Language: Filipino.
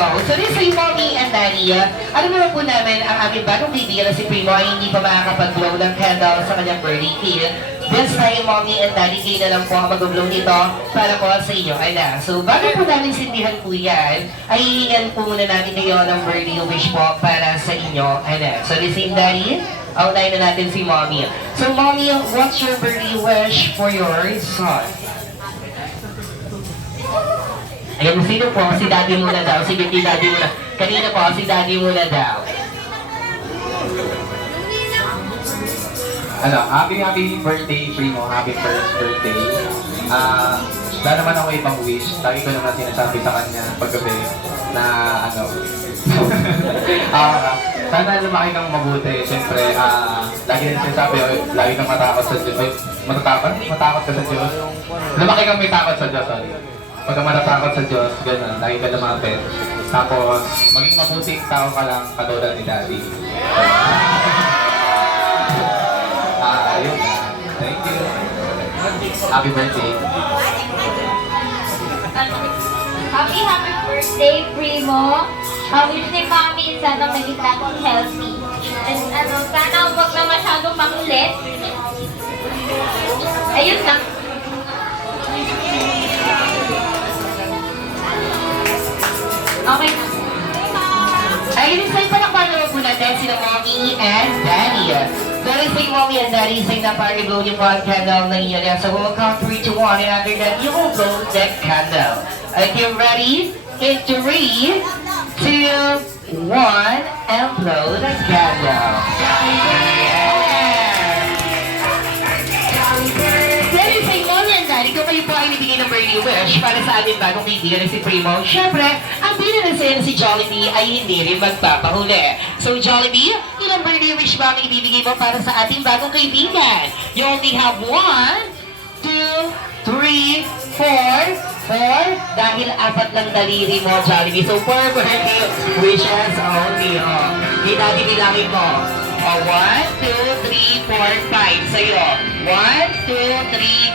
go. So this ay Mommy and Daddy. Alam naman po namin ang aming bagong kaibigan na si Primo ay hindi pa makakapag-blow ng candle sa kanyang birthday cake. This time, Mommy and Daddy, kayo na lang po ang mag-blow nito para po sa inyo. Ayan. So bago po namin sindihan po yan, ay hihingan po muna natin kayo ng birthday wish po para sa inyo. Ayan. So this same Daddy, outline na natin si Mommy. So Mommy, what's your birthday wish for your son? Ayan, sino po? Si Daddy muna daw. Sige, si Daddy muna. Kanina po, si Daddy muna daw. Happy birthday, Primo. Happy first birthday. Wala naman ako ibang wish. Lagi ko naman sinasabi sa kanya paggabi na sana lumaki kang mabuti. Siyempre, lagi rin sinasabi, lagi kang matakot sa Diyos. Matakot ka sa Diyos. Lumaki kang may takot sa Diyos, sorry. Pagka matatakot sa Diyos, gano'n, lagi ka lumapit. Tapos, maging mabuting tao ka lang, katulad ni Daddy. Ayun. Thank you. Happy birthday. Happy birthday, Primo. Wish ni Mami, sana maging laging healthy. And sana huwag na masyadong makulit. Ayun lang. Okay na. Ay, inisay pa lang paano po natin sila Mommy and Daddy. That is like Mommy and Daddy say na para i-blow niyo po ang candle na iyan. So we'll count 3 to 1 and after that, you will blow the candle. Okay, ready? In 3, 2, 1, and blow the candle. That is like Mommy and Daddy, kung kayo po ay nabigay ng birthday wish para sa ating bagong kaibigan na si Primo, syempre, ang pinanasin na si Jollibee ay hindi rin magpapahuli. So Jollibee, ilang birthday wish ba ang ibibigay mo para sa ating bagong kaibigan? You only have 1, 2, 3, 4, dahil 4 lang daliri mo, Jollibee. So 4 birthday wishes only. Hindi natin nilangin mo. 1, 2, 3, 4, 5. Sa'yo. 1, 2, 3,